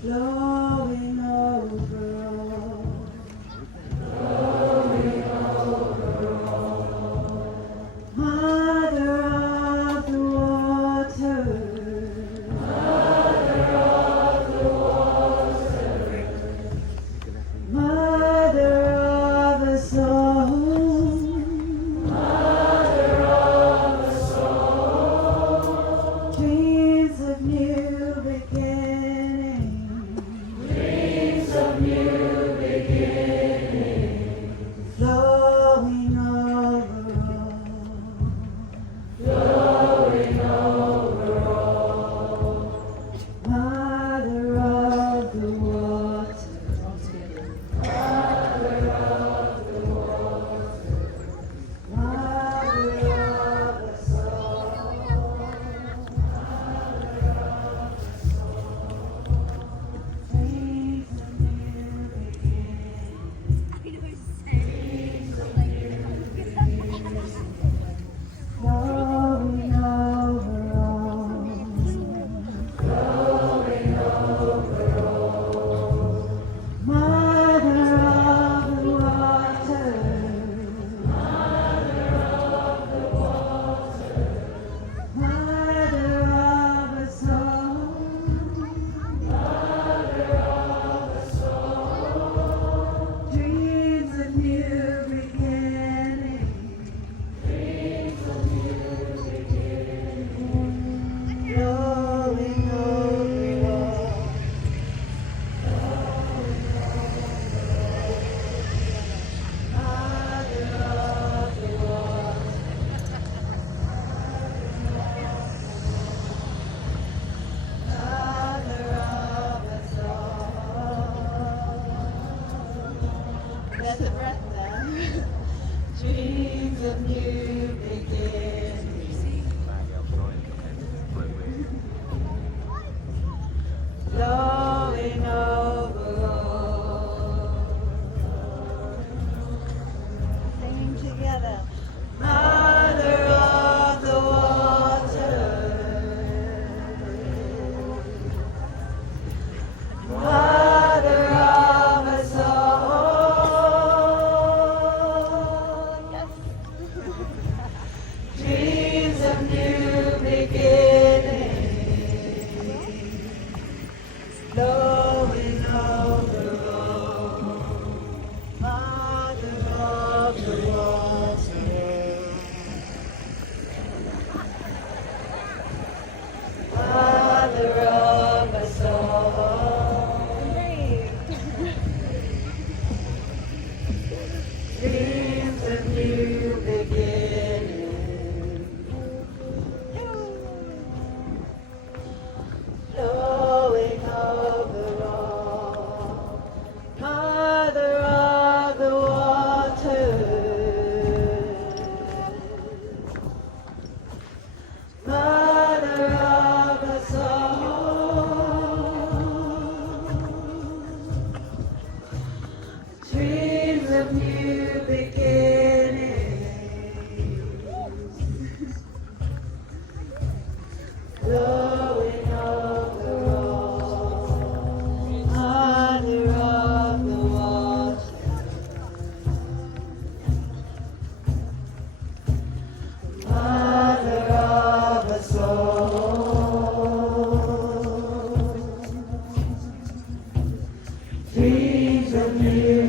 flowing over all. Mother of the water, Mother of the soul, dreams of new beginning, flowing over all. Mother of the water, Mother of the soul, dreams of new beginning, flowing over all. Mother of the water, Mother of the soul, dreams of new beginning, flowing over all. Mother of the water, Mother of the soul. That's a breath now. Dreams of new beginnings, flowing over all. Singing together. Mother of the water, Mother of the soul, yes. Dreams of new beginning, flowing over all. Mother of the water, Mother of the soul, dreams of new beginning, flowing over all. Mother of the water, Mother of the soul, dreams of new beginning, flowing over all. Mother of the water, Mother of the soul, dreams of new